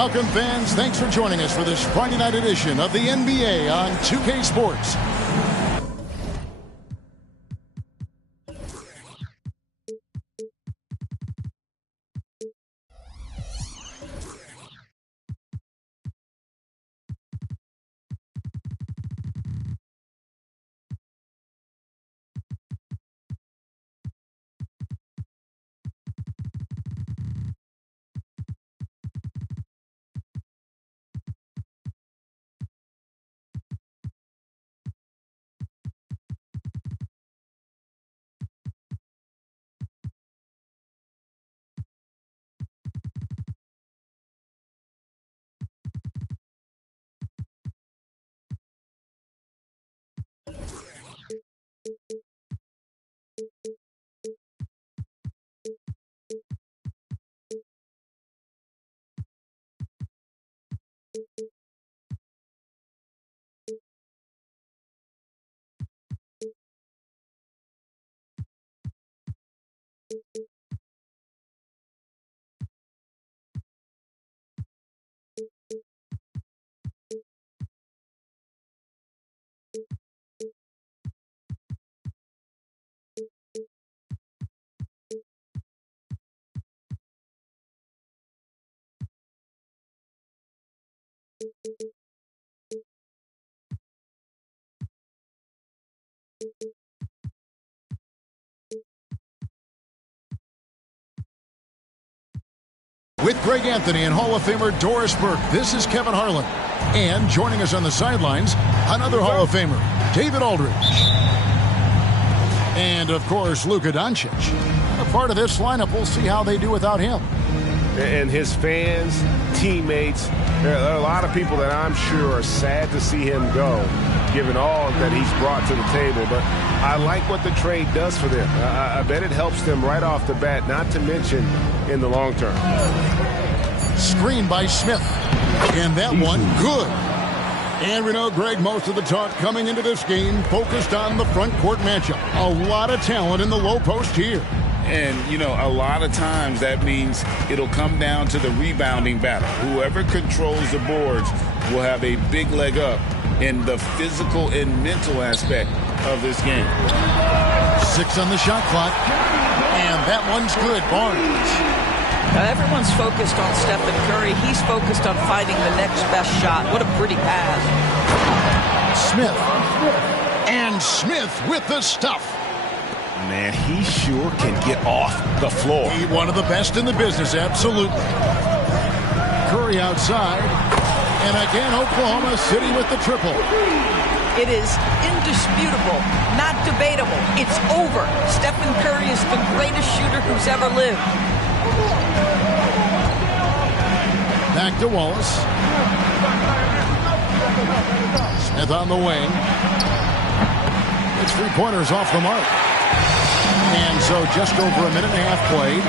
Welcome, fans. Thanks for joining us for this Friday night edition of the NBA on 2K Sports. With Greg Anthony and Hall of Famer Doris Burke, this is Kevin Harlan. And joining us on the sidelines, another Hall of Famer, David Aldridge. And, of course, Luka Doncic. A part of this lineup, we'll see how they do without him. And his fans, teammates, there are a lot of people that I'm sure are sad to see him go, given all that he's brought to the table. But I like what the trade does for them. I bet it helps them right off the bat, not to mention in the long term. Screen by Smith. And that one, good. And we know, Greg, most of the talk coming into this game focused on the front court matchup. A lot of talent in the low post here. And, you know, a lot of times that means it'll come down to the rebounding battle. Whoever controls the boards will have a big leg up in the physical and mental aspect of this game. 6 on the shot clock. And that one's good. Barnes. Everyone's focused on Stephen Curry. He's focused on finding the next best shot. What a pretty pass. Smith. And Smith with the stuff. Man, he sure can get off the floor. He's one of the best in the business, absolutely. Curry outside. And again, Oklahoma City with the triple. It is indisputable, not debatable. It's over. Stephen Curry is the greatest shooter who's ever lived. Back to Wallace. Smith on the wing. It's 3-pointers off the mark. And so just over a minute and a half played.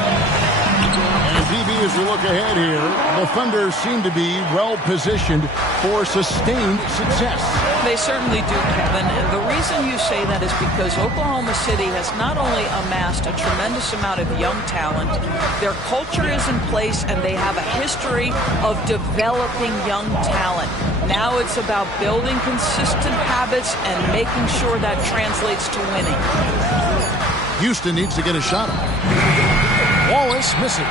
And DB, as we look ahead here, the Thunder seem to be well-positioned for sustained success. They certainly do, Kevin. And the reason you say that is because Oklahoma City has not only amassed a tremendous amount of young talent, their culture is in place and they have a history of developing young talent. Now it's about building consistent habits and making sure that translates to winning. Houston needs to get a shot off. Wallace misses.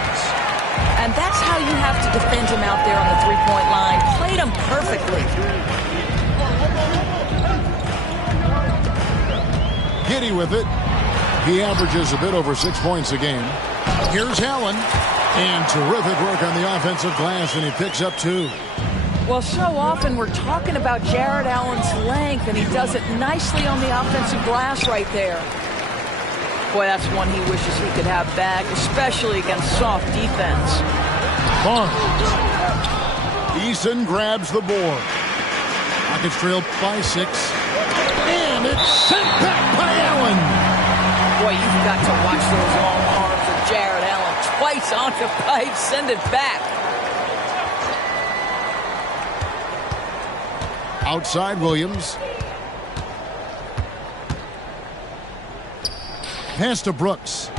And that's how you have to defend him out there on the three-point line. Played him perfectly. Giddey with it. He averages a bit over 6 points a game. Here's Allen. And terrific work on the offensive glass, and he picks up 2. Well, so often we're talking about Jared Allen's length, and he does it nicely on the offensive glass right there. Boy, that's one he wishes he could have back, especially against soft defense. Barnes. Eason grabs the board. Rockets trailed by 6. And it's sent back by Allen. Boy, you've got to watch those long arms of Jared Allen. Twice on the pipe, send it back. Outside Williams. Pass to Brooks.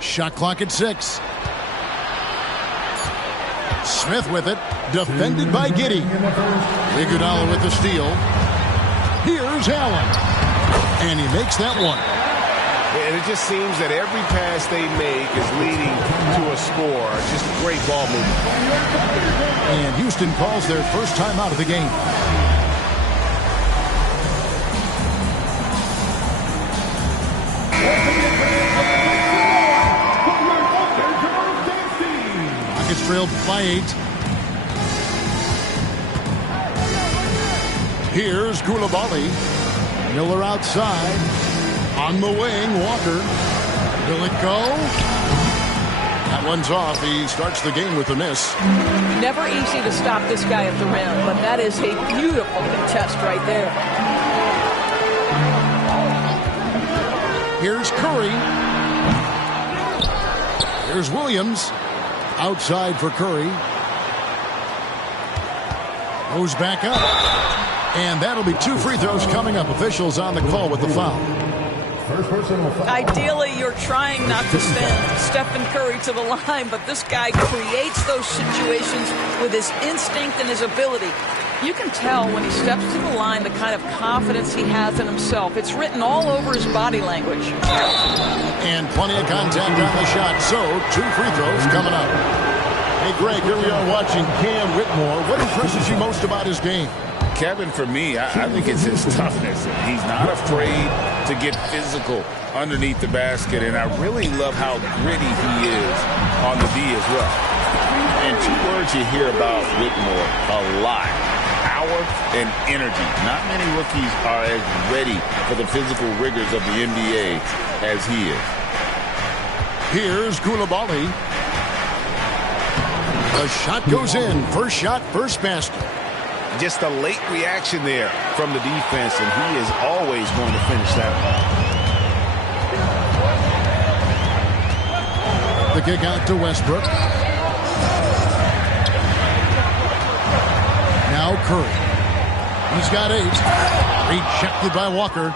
Shot clock at 6. Smith with it. Defended by Giddey. Iguodala with the steal. Here's Allen. And he makes that one. And it just seems that every pass they make is leading to a score. Just great ball movement. And Houston calls their first time out of the game. Rockets trailed by 8. Here's Coulibaly. Miller outside. On the wing, Walker. Will it go? That one's off. He starts the game with a miss. Never easy to stop this guy at the rim, but that is a beautiful contest right there. Here's Curry. Here's Williams. Outside for Curry. Goes back up. And that'll be 2 free throws coming up. Officials on the call with the foul. Ideally, you're trying not to send Stephen Curry to the line, but this guy creates those situations with his instinct and his ability. You can tell when he steps to the line the kind of confidence he has in himself. It's written all over his body language. And plenty of contact on the shot. So 2 free throws coming up. Hey, Greg, here we are watching Cam Whitmore. What impresses you most about his game? Kevin, for me, I think it's his toughness. He's not afraid to get physical underneath the basket, and I really love how gritty he is on the D as well. And 2 words you hear about Whitmore a lot: power and energy. Not many rookies are as ready for the physical rigors of the NBA as he is. Here's Coulibaly. The shot goes in. First shot, first basket. Just a late reaction there from the defense, and he is always going to finish that one. The kick out to Westbrook. Now Curry. He's got 8. Rejected by Walker.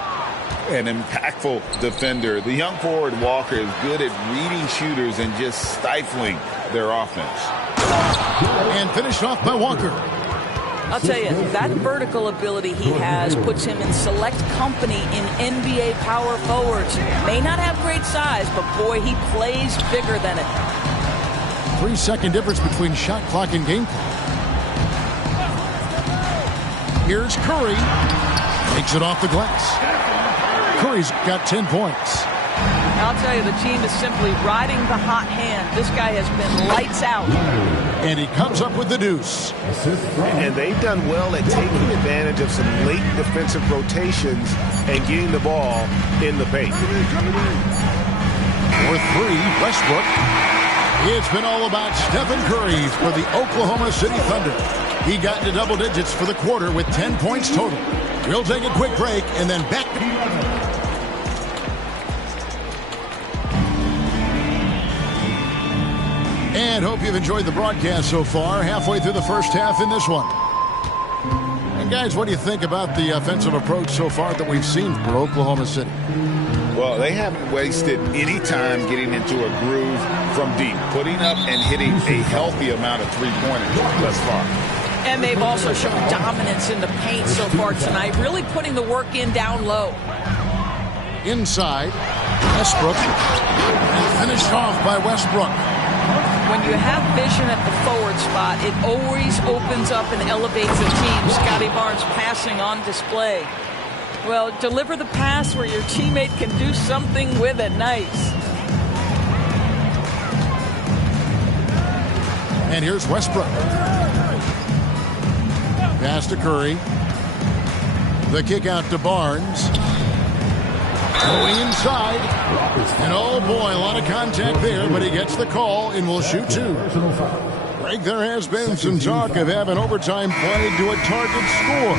An impactful defender. The young forward Walker is good at reading shooters and just stifling their offense. And finished off by Walker. I'll tell you, that vertical ability he has puts him in select company in NBA power forwards. May not have great size, but boy, he plays bigger than it. 3-second difference between shot clock and game clock. Here's Curry. Takes it off the glass. Curry's got 10 points. I'll tell you, the team is simply riding the hot hand. This guy has been lights out. And he comes up with the deuce. And they've done well at taking advantage of some late defensive rotations and getting the ball in the paint. For 3, Westbrook. It's been all about Stephen Curry for the Oklahoma City Thunder. He got into double digits for the quarter with 10 points total. We'll take a quick break and then back. And hope you've enjoyed the broadcast so far. Halfway through the first half in this one. And guys, what do you think about the offensive approach so far that we've seen for Oklahoma City? Well, they haven't wasted any time getting into a groove from deep, putting up and hitting a healthy amount of three-pointers thus far. And they've also shown dominance in the paint so far tonight, really putting the work in down low. Inside, Westbrook. And finished off by Westbrook. When you have vision at the forward spot, it always opens up and elevates a team. Scotty Barnes passing on display. Well, deliver the pass where your teammate can do something with it. Nice. And here's Westbrook. Pass to Curry. The kick out to Barnes. Going inside. And oh boy, a lot of contact there, but he gets the call and will shoot two. Greg, there has been some talk of having overtime played to a target score.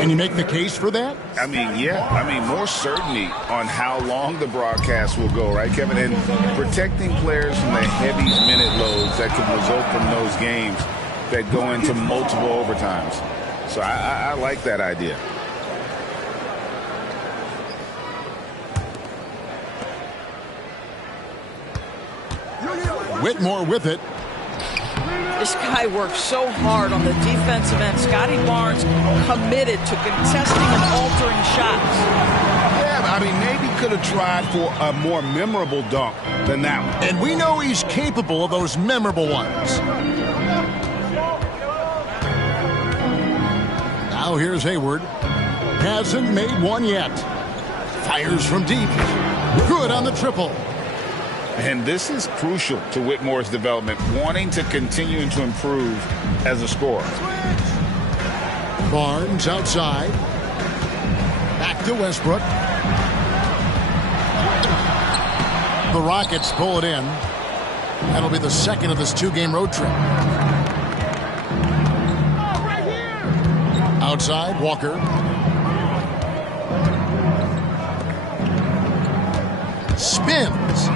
Can you make the case for that? I mean, yeah. I mean, more certainty on how long the broadcast will go, right, Kevin? And protecting players from the heavy minute loads that could result from those games that go into multiple overtimes. So I like that idea. Whitmore with it. This guy works so hard on the defensive end. Scotty Barnes committed to contesting and altering shots. Yeah, I mean, maybe could have tried for a more memorable dunk than that one. And we know he's capable of those memorable ones. Now here's Hayward. Hasn't made one yet. Fires from deep. Good on the triple. And this is crucial to Whitmore's development, wanting to continue to improve as a scorer. Barnes outside. Back to Westbrook. The Rockets pull it in. That'll be the second of this two-game road trip. Outside, Walker. Spins.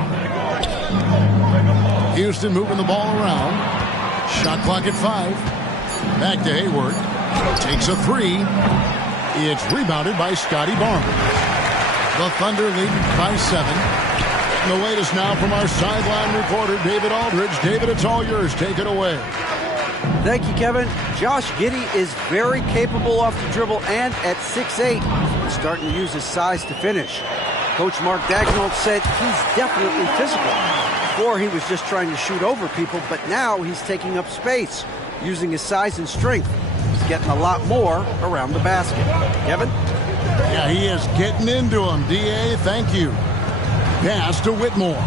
Houston moving the ball around. Shot clock at 5. Back to Hayward. Takes a three. It's rebounded by Scotty Barnes. The Thunder lead by 7. The latest now from our sideline reporter, David Aldridge. David, it's all yours. Take it away. Thank you, Kevin. Josh Giddey is very capable off the dribble and at 6'8". He's starting to use his size to finish. Coach Mark Daigneault said he's definitely physical. Before he was just trying to shoot over people, but now he's taking up space, using his size and strength. He's getting a lot more around the basket. Kevin? Yeah, he is getting into him. D.A., thank you. Pass to Whitmore.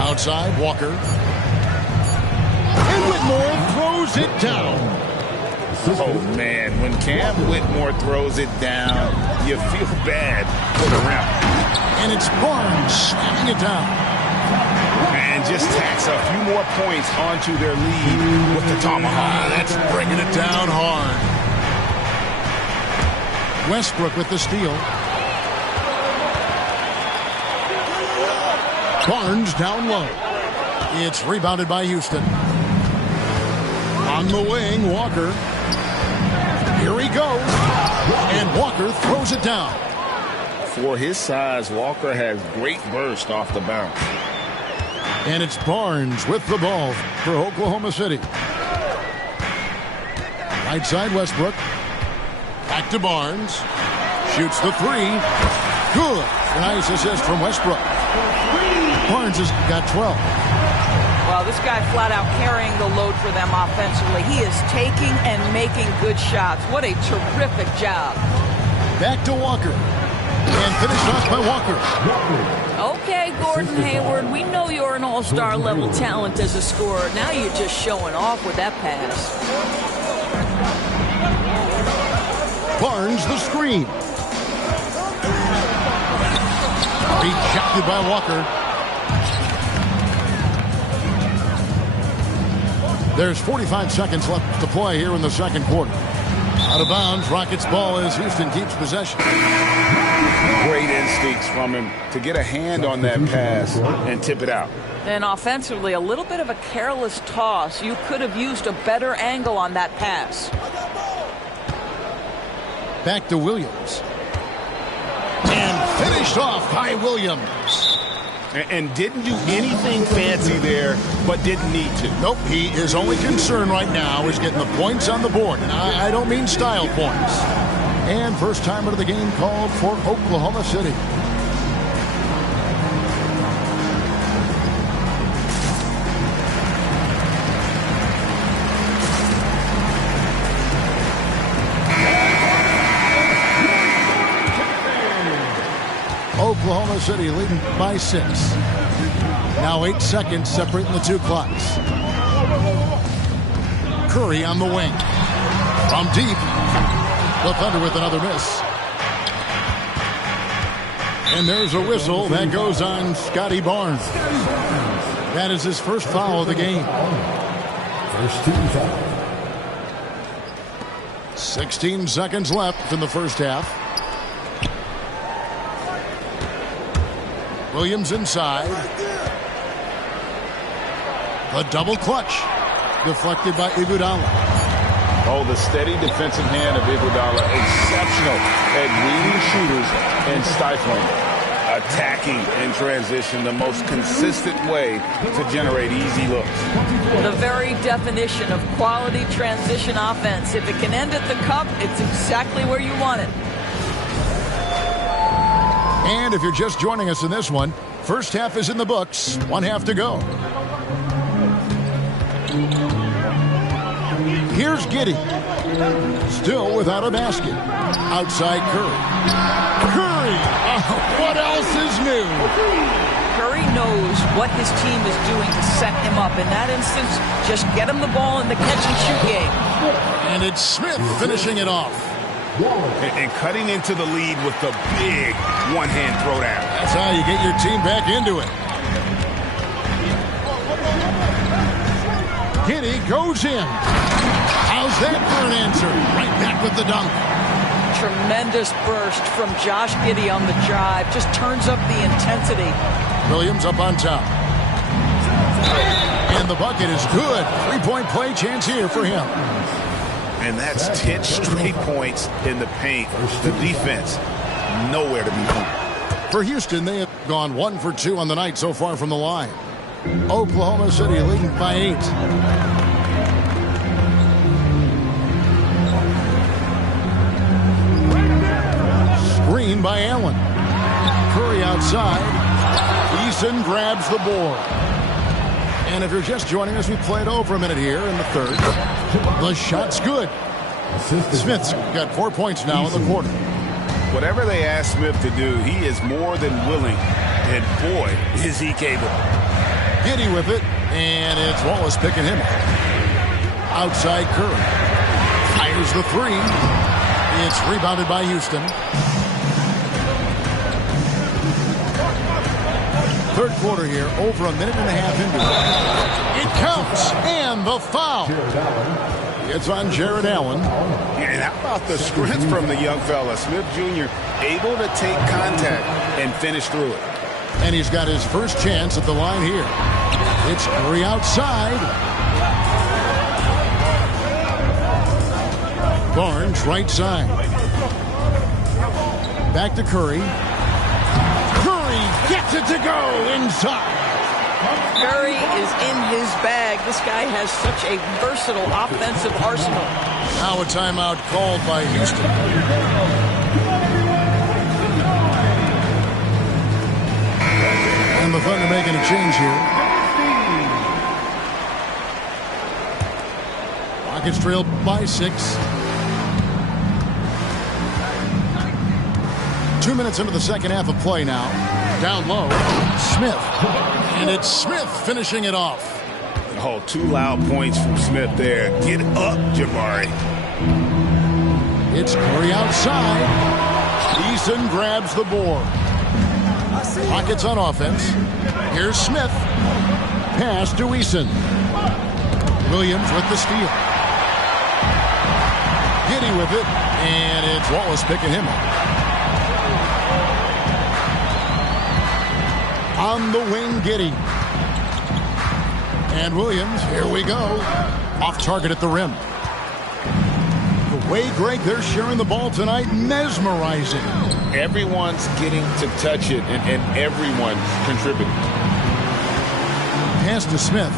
Outside, Walker. And Whitmore throws it down. Oh, man, when Cam Whitmore throws it down, you feel bad for the rim. And it's Barnes slamming it down. And just tacks a few more points onto their lead with the tomahawk. That's bringing it down hard. Westbrook with the steal. Barnes down low. It's rebounded by Houston. On the wing, Walker. Here he goes. And Walker throws it down. For his size, Walker has great burst off the bounce. And it's Barnes with the ball for Oklahoma City. Right side, Westbrook. Back to Barnes. Shoots the three. Good. Nice assist from Westbrook. Barnes has got 12. Well, this guy flat out carrying the load for them offensively. He is taking and making good shots. What a terrific job. Back to Walker. And finished off by Walker. Okay, Gordon Hayward, we know you're an all-star level talent as a scorer. Now you're just showing off with that pass. Barnes the screen. Rejected by Walker. There's 45 seconds left to play here in the second quarter. Out of bounds, Rockets ball as Houston keeps possession. Great instincts from him to get a hand on that pass and tip it out. And offensively, a little bit of a careless toss. You could have used a better angle on that pass. Back to Williams. And finished off by Williams. And didn't do anything fancy there, but didn't need to. Nope, his only concern right now is getting the points on the board. And I don't mean style points. And first time of the game called for Oklahoma City. Oklahoma City leading by 6. Now 8 seconds separating the two clocks. Curry on the wing. From deep. The Thunder with another miss. And there's a whistle that goes on Scotty Barnes. That is his first foul of the game. First team foul. 16 seconds left in the first half. Williams inside. The double clutch. Deflected by Iguodala. Oh, the steady defensive hand of Iguodala, exceptional at reading shooters and stifling. Attacking in transition, the most consistent way to generate easy looks. The very definition of quality transition offense. If it can end at the cup, it's exactly where you want it. And if you're just joining us in this one, first half is in the books. 1 half to go. Here's Giddey. Still without a basket. Outside Curry. Curry! What else is new? Curry knows what his team is doing to set him up. In that instance, just get him the ball in the catch-and-shoot game. And it's Smith finishing it off. And cutting into the lead with the big one-hand throwdown. That's how you get your team back into it. Giddey goes in. How's that for an answer? Right back with the dunk. Tremendous burst from Josh Giddey on the drive. Just turns up the intensity. Williams up on top. And the bucket is good. 3-point play chance here for him. And that's 10 straight points in the paint. The defense, nowhere to be found. For Houston, they have gone 1 for 2 on the night so far from the line. Oklahoma City leading by 8. Screen by Allen. Curry outside. Eason grabs the board. And if you're just joining us, we played over a minute here in the third. The shot's good. Smith's got 4 points now in the quarter. Whatever they ask Smith to do, he is more than willing. And boy, is he capable. Giddey with it, and it's Wallace picking him up. Outside Curry. Fires the three. It's rebounded by Houston. Third quarter here, over a minute and a half into it. It counts, and the foul. It's on Jared Allen. And how about the strength from the young fella? Smith Jr. able to take contact and finish through it. And he's got his first chance at the line here. It's Curry outside. Barnes right side. Back to Curry. Curry gets it to go inside. Curry is in his bag. This guy has such a versatile offensive arsenal. Now a timeout called by Houston. And the Thunder making a change here. Rockets trail by 6. 2 minutes into the second half of play now. Down low. Smith. And it's Smith finishing it off. Oh, 2 loud points from Smith there. Get up, Jabari. It's Curry outside. Eason grabs the board. Rockets on offense. Here's Smith. Pass to Eason. Williams with the steal. Giddey with it. And it's Wallace picking him up. On the wing, Giddey. And Williams, here we go. Off target at the rim. The way, Greg, they're sharing the ball tonight, mesmerizing. Everyone's getting to touch it, and everyone's contributing. Pass to Smith.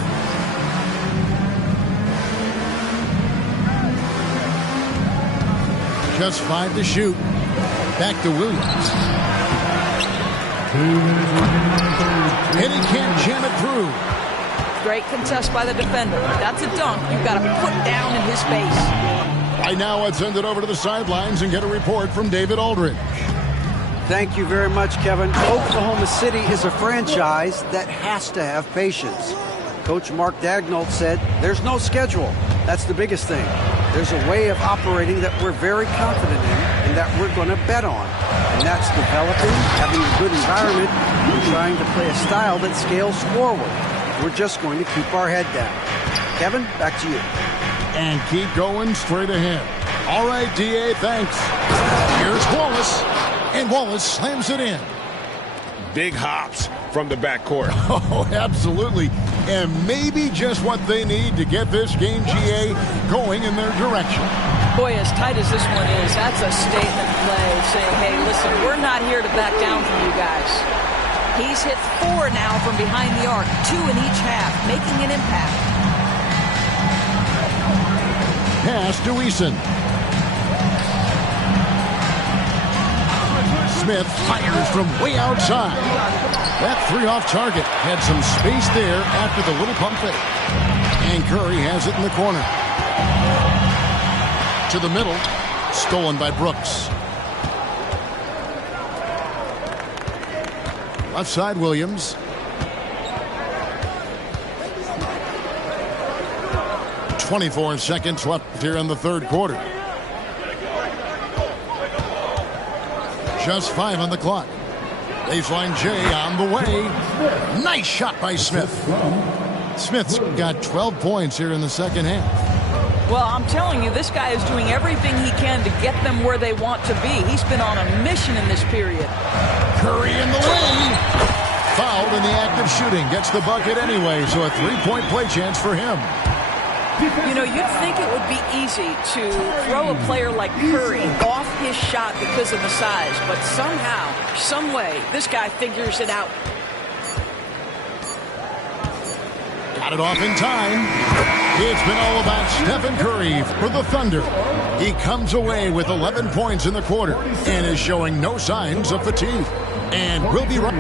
Just 5 to shoot. Back to Williams. And he can't jam it through. Great contest by the defender. That's a dunk you've got to put down in his face. Right now, let's send it over to the sidelines and get a report from David Aldridge. Thank you very much, Kevin. Oklahoma City is a franchise that has to have patience. Coach Mark Daigneault said there's no schedule. That's the biggest thing. There's a way of operating that we're very confident in and that we're going to bet on. And that's developing, having a good environment, and trying to play a style that scales forward. We're just going to keep our head down. Kevin, back to you. And keep going straight ahead. All right, D.A., thanks. Here's Wallace. And Wallace slams it in. Big hops from the backcourt. Oh, absolutely. And maybe just what they need to get this game, GA, going in their direction. Boy, as tight as this one is, that's a statement play saying, hey, listen, we're not here to back down from you guys. He's hit 4 now from behind the arc, 2 in each half, making an impact. Pass to Eason. Smith fires from way outside. That 3 off target had some space there after the little pump fake. And Curry has it in the corner. To the middle. Stolen by Brooks. Left side, Williams. .24 seconds left here in the third quarter. Just 5 on the clock. Baseline J on the way. Nice shot by Smith. Smith's got 12 points here in the second half. Well, I'm telling you, this guy is doing everything he can to get them where they want to be. He's been on a mission in this period. Curry in the lane. Fouled in the act of shooting. Gets the bucket anyway, so a 3-point play chance for him. You know, you'd think it would be easy to throw a player like Curry off his shot because of the size, but somehow, some way, this guy figures it out. Got it off in time. It's been all about Stephen Curry for the Thunder. He comes away with 11 points in the quarter and is showing no signs of fatigue. And we'll be right.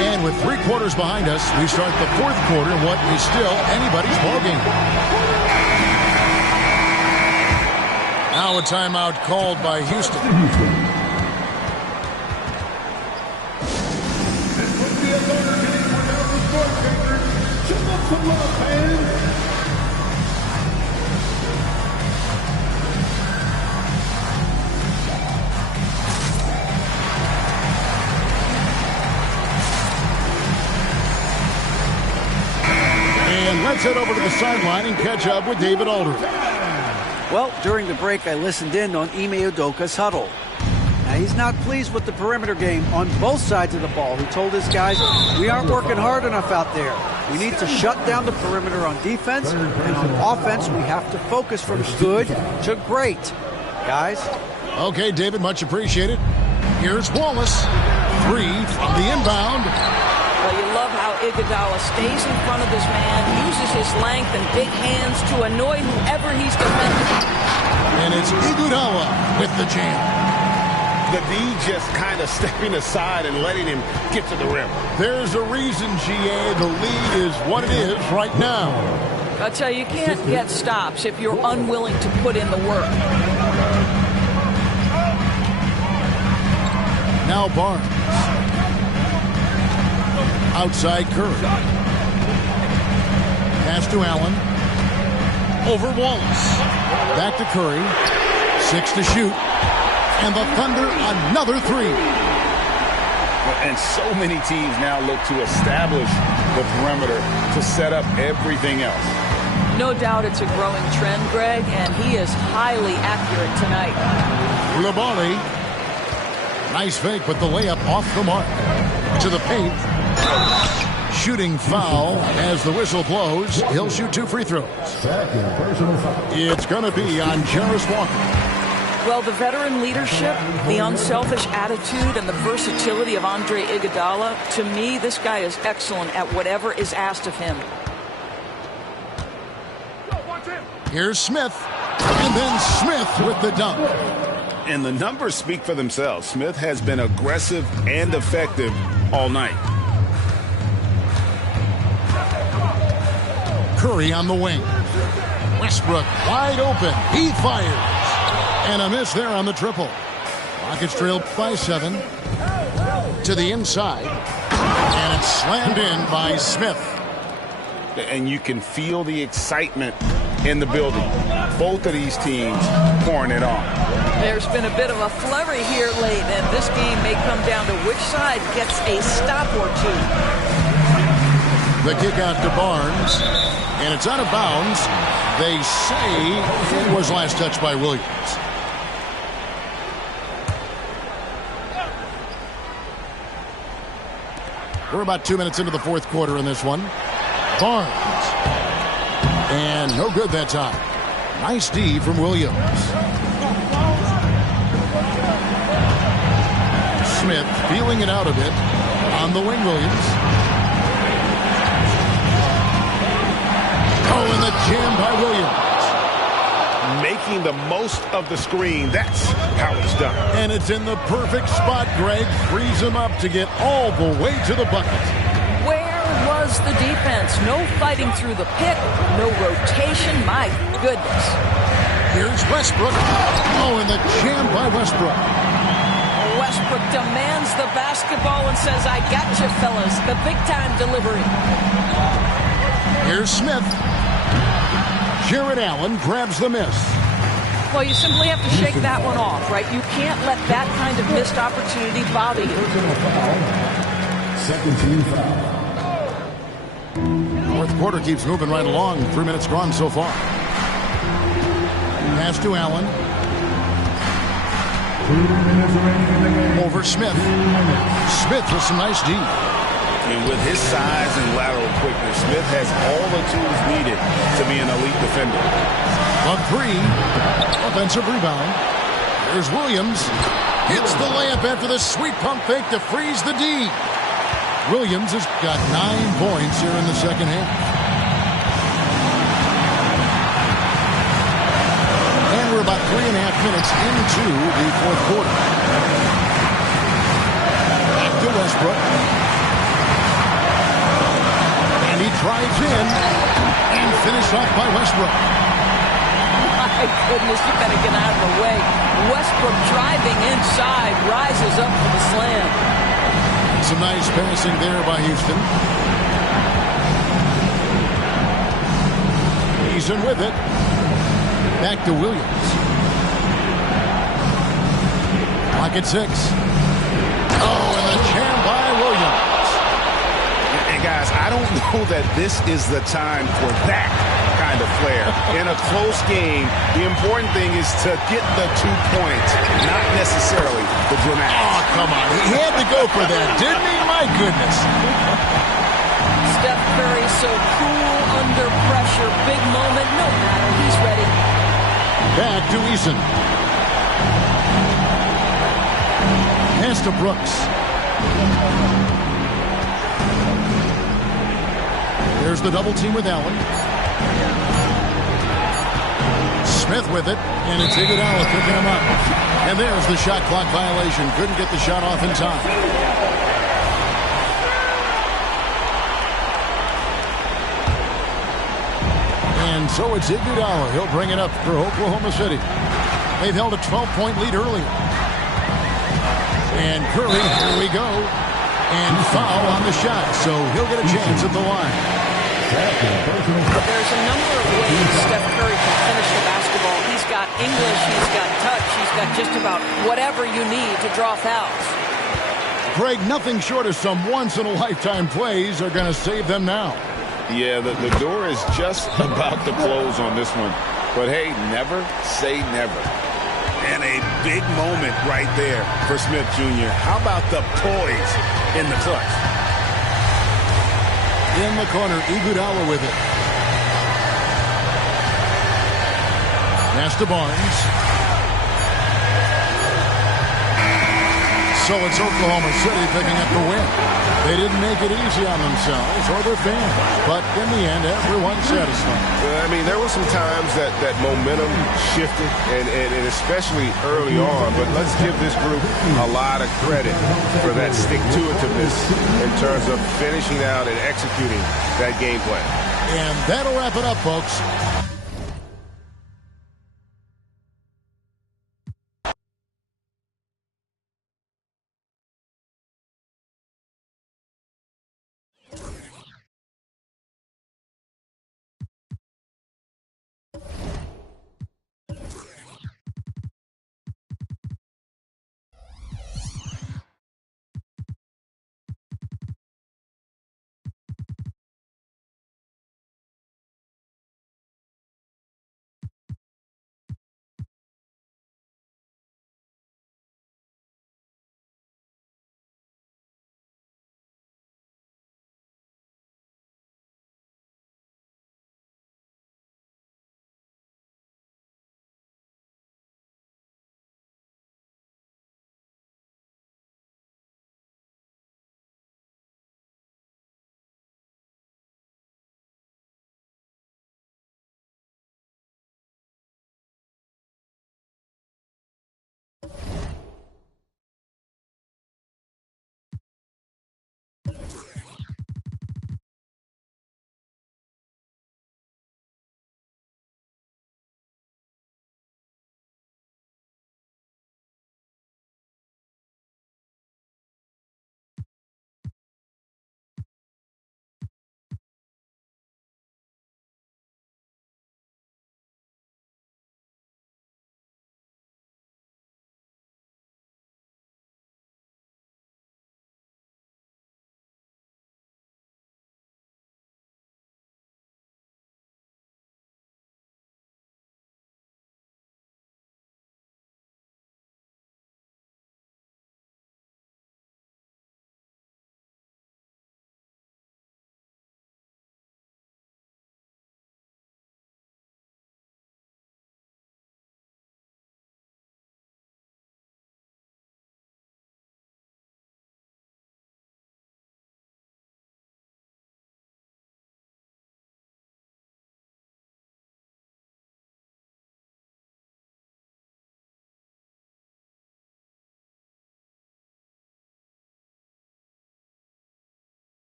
And with 3 quarters behind us, we start the fourth quarter in what is still anybody's ballgame. Now a timeout called by Houston. And let's head over to the sideline and catch up with David Aldridge. Well, during the break, I listened in on Ime Udoka's huddle. Now, he's not pleased with the perimeter game on both sides of the ball. He told his guys, we aren't working hard enough out there. We need to shut down the perimeter on defense, and on offense, we have to focus from good to great. Guys? Okay, David, much appreciated. Here's Wallace. 3 from the inbound. Well, you love how Iguodala stays in front of his man, uses his length and big hands to annoy whoever he's defending. And it's Iguodala with the jam. The D just kind of stepping aside and letting him get to the rim. There's a reason, GA, the lead is what it is right now. I tell you, you can't get stops if you're unwilling to put in the work. Now Barnes. Outside Curry. Pass to Allen. Over Wallace. Back to Curry. 6 to shoot. And the Thunder another 3. And so many teams now look to establish the perimeter to set up everything else. No doubt it's a growing trend, Greg, and he is highly accurate tonight. Labonte. Nice fake, but the layup off the mark. To the paint. Shooting foul as the whistle blows. He'll shoot 2 free throws. It's going to be on Jarris Walker. Well, the veteran leadership, the unselfish attitude, and the versatility of Andre Iguodala, to me, this guy is excellent at whatever is asked of him. Here's Smith, and then Smith with the dunk. And the numbers speak for themselves. Smith has been aggressive and effective all night. Curry on the wing. Westbrook wide open. He fires. And a miss there on the triple. Rockets trail by 7. To the inside. And it's slammed in by Smith. And you can feel the excitement in the building. Both of these teams pouring it on. There's been a bit of a flurry here late, and this game may come down to which side gets a stop or two. The kick out to Barnes, and it's out of bounds. They say it was last touched by Williams. We're about 2 minutes into the fourth quarter in this one. Barnes. And no good that time. Nice D from Williams. Smith feeling it out a bit on the wing. Williams. Oh, and the jam by Williams. Making the most of the screen. That's how it's done. And it's in the perfect spot. Greg frees him up to get all the way to the bucket. Where was the defense? No fighting through the pick. No rotation. My goodness. Here's Westbrook. Oh, and the jam by Westbrook. Westbrook demands the basketball and says, I got you, fellas. The big-time delivery. Here's Smith. Jared Allen grabs the miss. Well, you simply have to shake that one off, right? You can't let that kind of missed opportunity bother you. Second team foul. Fourth quarter keeps moving right along. 3 minutes gone so far. Pass to Allen. 2 minutes remaining in the game. Over Smith. Smith with some nice D. And with his size and lateral quickness, Smith has all the tools needed to be an elite defender. On 3. Offensive rebound. There's Williams. Hits the layup after the sweet pump fake to freeze the D. Williams has got 9 points here in the second half. And we're about 3.5 minutes into the fourth quarter. Back to Westbrook. And he drives in and finished off by Westbrook. My goodness, you better get out of the way. Westbrook driving inside, rises up for the slam. Some nice passing there by Houston. Eason with it. Back to Williams. Clock at 6. Oh, and the jam by Williams. And guys, I don't know that this is the time for that kind of flair. In a close game, the important thing is to get the 2 points, not necessarily the dramatics. Oh, come on. He had to go for that, didn't he? My goodness. Steph Curry so cool under pressure. Big moment, no matter. He's ready. Back to Eason. Pass to Brooks. There's the double team with Allen. Smith with it, and it's Iguodala picking him up. And there's the shot clock violation. Couldn't get the shot off in time. And so it's Iguodala. He'll bring it up for Oklahoma City. They've held a 12-point lead earlier. And Curry, here we go. And foul on the shot, so he'll get a chance at the line. There's a number of ways Steph Curry can finish the basketball. He's got English, he's got touch, he's got just about whatever you need to draw fouls. Greg, nothing short of some once-in-a-lifetime plays are going to save them now. Yeah, the door is just about to close on this one. But hey, never say never. And a big moment right there for Smith Jr. How about the poise in the clutch? In the corner, Iguodala with it. Pass to Barnes. So it's Oklahoma City picking up the win. They didn't make it easy on themselves or their fans, but in the end, everyone's satisfied. I mean, there were some times that momentum shifted, and especially early on, but let's give this group a lot of credit for that stick-to-itiveness in terms of finishing out and executing that game plan. And that'll wrap it up, folks.